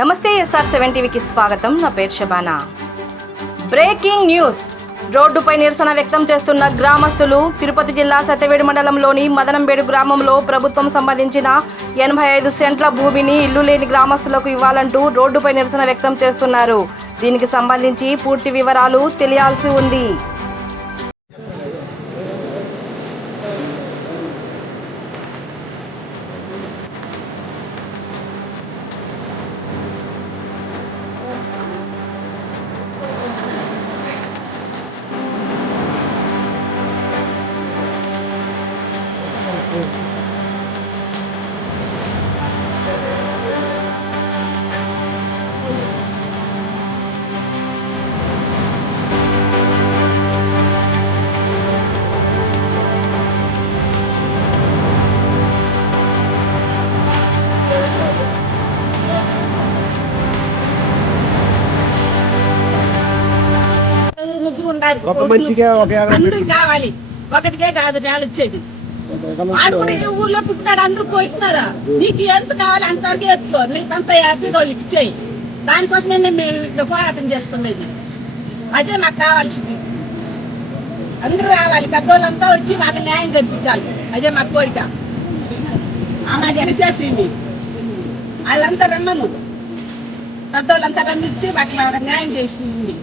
నమస్తే SR7 టీవీకి స్వాగతం. నా పేరు శబానా. Breaking news. రోడ్డుపై నిరసన వ్యక్తం చేస్తున్న గ్రామస్తులు తిరుపతి జిల్లా సత్యవేడు మండలంలోని మదనంబేడు గ్రామంలో ప్రభుత్వం సంబంధించిన 85 సెంట్ల భూమిని ఇల్లు లేని గ్రామస్తులకు ఇవ్వాలంటూ రోడ్డుపై నిరసన వ్యక్తం చేస్తున్నారు. దీనికి సంబంధించి పూర్తి వివరాలు తెలియాల్సి ఉంది. అందరికి కావాలి, ఒకటికే కాదు నేల ఇచ్చేది. వాడు కూడా ఈ ఊర్లో పుట్టినాడు, అందరూ పోతున్నారా? నీకు ఎంత కావాలి అంతవరకు ఎత్తుకో, నీకు అంత వాళ్ళకి ఇచ్చేయి. దానికోసమే మేము పోరాటం చేస్తున్నది. అదే మాకు కావాల్సింది. అందరూ రావాలి, పెద్దోళ్ళంతా వచ్చి మాకు న్యాయం జరిపించాలి. అదే మా కోరిక. మా జనసేసింది వాళ్ళంతా రమ్మను, పెద్దోళ్ళంతా రమ్మించి మాకు న్యాయం చేసింది.